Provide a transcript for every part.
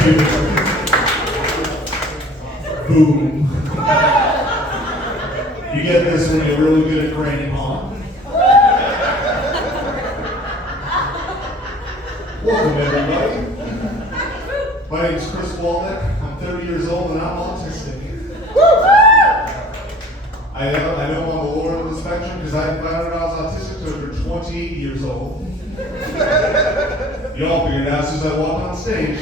Boom. You get this when you're really good at Granny Mom. Welcome, everybody. My name is Chris Waldeck. I'm 30 years old and I'm autistic. I know I'm on the lower end of the spectrum because I found out I was autistic until I was 28 years old. You all figured it out as soon as I walked on stage.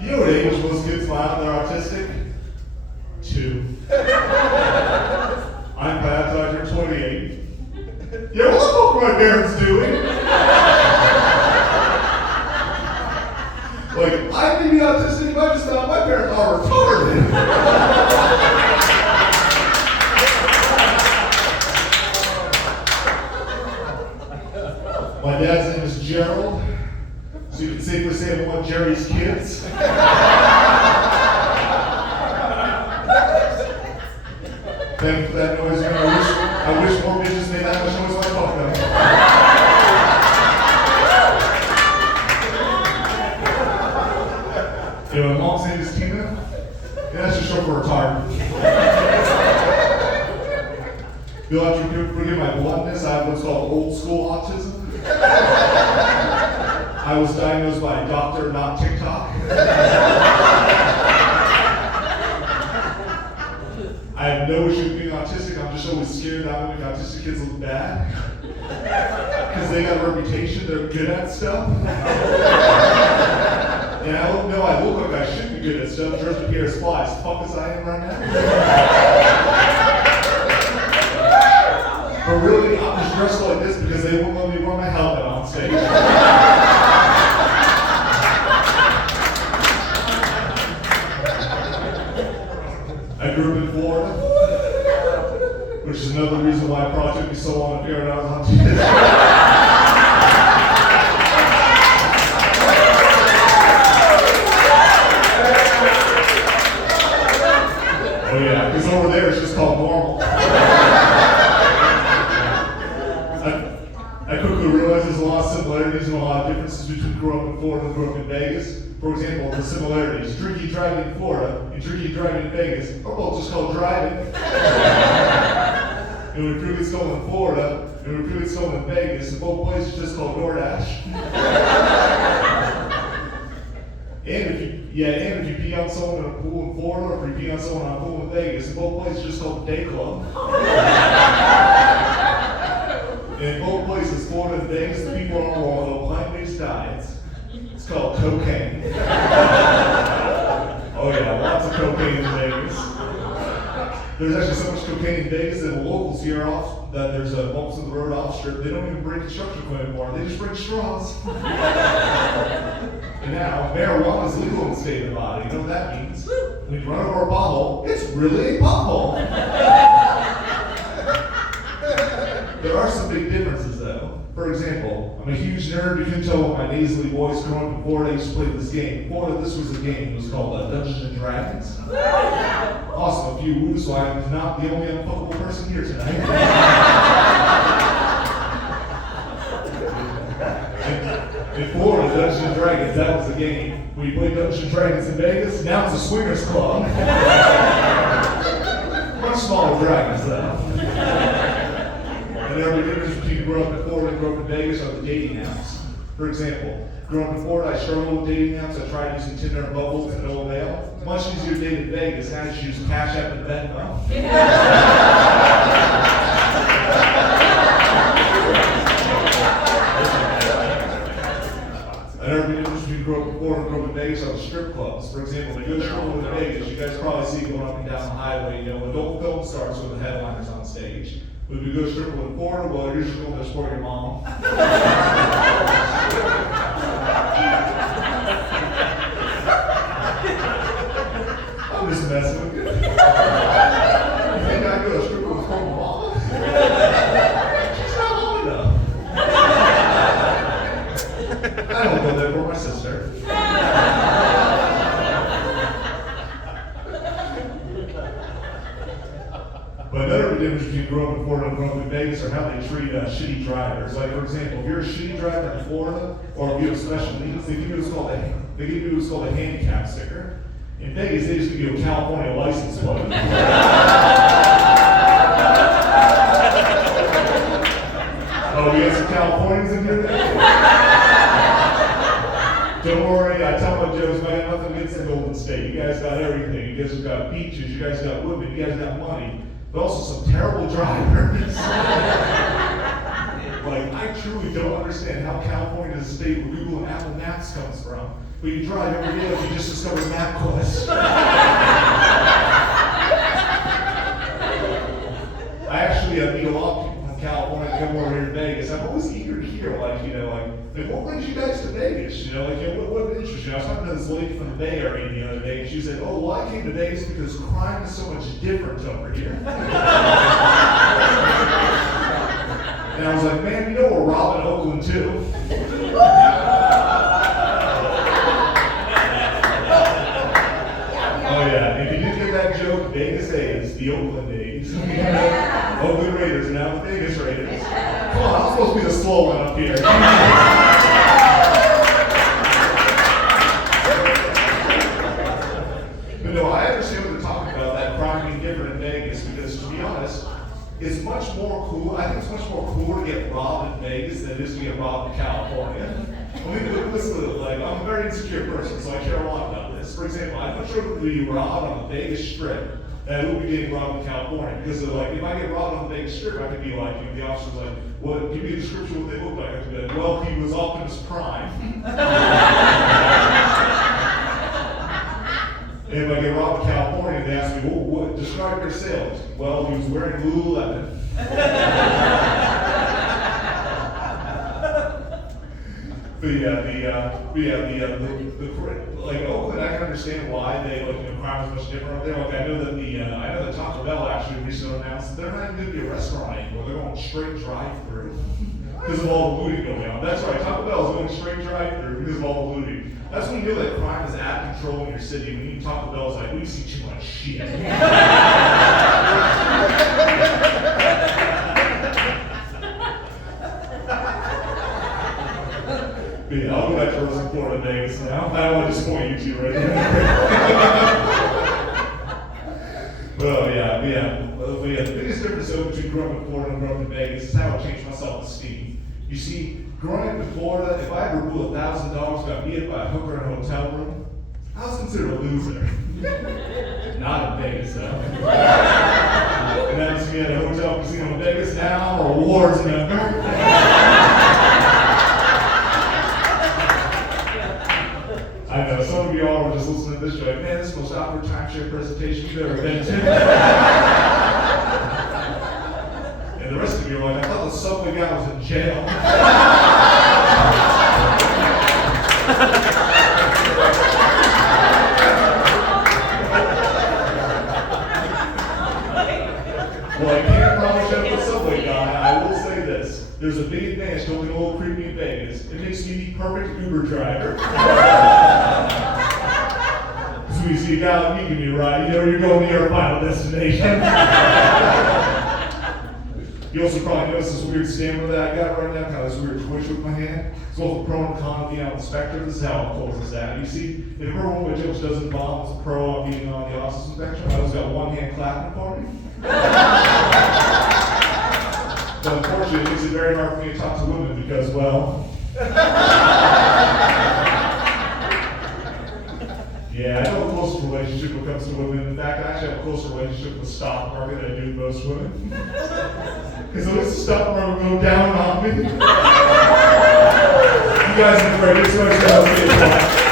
You know what age most kids find out they're autistic? 2. I'm Pat, I turned 28. Yeah, what the fuck are my parents doing? Like, I may be autistic, but I just thought my parents are retarded. My dad's name is Gerald, so you can safely say I'm one of Jerry's kids. Thank you for that noise. I wish more bitches made that much noise like fuck them. Yeah, my mom's name is Tina. Yeah, that's just short for retarded. You'll have to forgive my bluntness. I have what's called old school autism. I was diagnosed by a doctor, not TikTok. I have no issue with being autistic. I'm just always scared that I'm going to make autistic kids look bad. Because they got a reputation, they're good at stuff. And I don't know, I look like I should be good at stuff, dressed with Pierre's fly as fuck as I am right now. But really, I'm just dressed like this because they won't let me wear my helmet on stage. I grew up in Florida, which is another reason why it probably took me so long to figure out I was autistic. Oh yeah, because over there it's just called normal. I quickly realized there's a lot of similarities and a lot of differences between growing up in Florida and growing up in Vegas. For example, the similarities, drinking and driving in Florida and drinking and driving in Vegas are both just called driving. And when food gets stolen in Florida and when food gets stolen in Vegas, in both places just called DoorDash. And if you pee on someone in a pool in Florida, or if you pee on someone in a pool in Vegas, in both places just called the day club. And in both places, Florida and Vegas, the people are on plant-based diets. It's called cocaine. Oh yeah, lots of cocaine in Vegas. There's actually so much cocaine in Vegas that the locals here off that there's a bumps in the road off strip. They don't even bring construction equipment anymore. They just bring straws. And now marijuana is legal in the state of Nevada. You know what that means? When you run over a pothole, it's really a pothole. There are some big differences though. For example, I'm a huge nerd. You can tell with my nasally voice growing up in Florida, I used to play this game. In Florida, this was a game. It was called Dungeons and Dragons. Awesome, a few woos, so I'm not the only unfuckable person here tonight. In Florida, Dungeons and Dragons, that was the game. We played Dungeons and Dragons in Vegas, now it's a swingers club. Much smaller dragons though. And there are differences between growing up in Florida and growing up in Vegas are the dating apps. For example, growing up in Florida, I struggled with dating apps. I tried using Tinder and Bumble to no avail. Much easier to date in Vegas, now I just use Cash App and Venmo. Another big difference between growing up in Florida and growing up in Vegas are the strip clubs. For example, the good strip club in Vegas, you guys probably see going up and down the highway, you know, adult film stars with the headliners on stage. But if you go strip club in Florida, well, you're usually going to support your mom. I'm just messing with you. You think I go to strip club with my mom? She's not old enough. I don't go there for my sister. But another difference between growing up in Florida and growing up in Vegas Vegas are how they treat shitty drivers. Like, for example, if you're a shitty driver in Florida, or if you have special needs, they give you what's called a handicap sticker. In Vegas, they just give you a California license plate. Oh, we got some Californians in here today? Don't worry, I tell my jokes, man, nothing against the Golden State. You guys got everything. You guys have got beaches, you guys got women, you guys got money, but also some terrible drivers. Like, I truly don't understand how California is a state where Google and Apple Maps comes from. But you drive every day like you just discovered MapQuest. I actually meet a lot of people from California that come over here to Vegas. I'm always eager to hear, like, what brings you guys to Vegas? What interests you? I was talking to this lady from the Bay Area the other day, and she said, oh, well, I came to Vegas because crime is so much different over here. And I was like, man, we're robbing Oakland too. Oh yeah, if you didn't get that joke, Vegas A's, the Oakland A's. Oakland Raiders are now the Vegas Raiders. Come on, I'm supposed to be the slow one up here. But no, I understand what they're talking about, that crime being different in Vegas, because to be honest, it's much more cool. I think it's much more cool to get robbed in Vegas than it is to get robbed in California. Listen, like, I'm a very insecure person, so I care a lot about this. For example, I'm not sure if we robbed on the Vegas Strip that would be getting robbed in California. Because if I get robbed on the Vegas Strip, I could be like, the officer's like, well, give me a description of what they look like. I could be like, well, he was off in his prime. And if I get robbed in California, they ask me, well, what, describe your sales. Well, he was wearing Lululemon. Like Oakland, I can understand why they crime is much different up there. Like I know that Taco Bell actually recently announced that they're not even going to be a restaurant anymore. They're going straight drive-through because of all the looting going on. That's right, Taco Bell is going straight drive-through because of all the looting. That's when you know that crime is out of control in your city. When you Taco Bell, it's like, we see too much shit. But yeah, I'll go back to Rosen, Florida, Vegas now. I don't want to disappoint you two right now. But the biggest difference between growing up in Florida and growing up in Vegas is how it changed my self-esteem. You see, growing up in Florida, if I ever blew $1,000 got beat up by a hooker in a hotel room, I was considered a loser. Not in Vegas, though. And that was me at a hotel casino in Vegas. Now I'm a rewards member. I know, some of y'all are just listening to this show, like, man, this is the most awkward timeshare presentation you've ever been to. And the rest of you are like, I thought the subway guy was in jail. Well, I can't promise you I'm the subway guy. I will say this. There's a big advantage to looking a little creepy in Vegas. It makes me the perfect Uber driver. So you see a guy like me give me a ride, you're going to your final destination. You also probably notice this weird stammer that I got right now, kind of this weird twitch with my hand. It's both a pro and a con of being on the spectrum. This is how it pulls us out. You see, if a one of my jokes doesn't involve as a pro on being on the autism spectrum, I always got one hand clapping for me. But unfortunately, it makes it very hard for me to talk to women because, well, yeah, I have a closer relationship when it comes to women. In fact, I actually have a closer relationship with the stock market than I do with most women. Because at least the stock market will go down on me. You guys are great. It's nice to have you.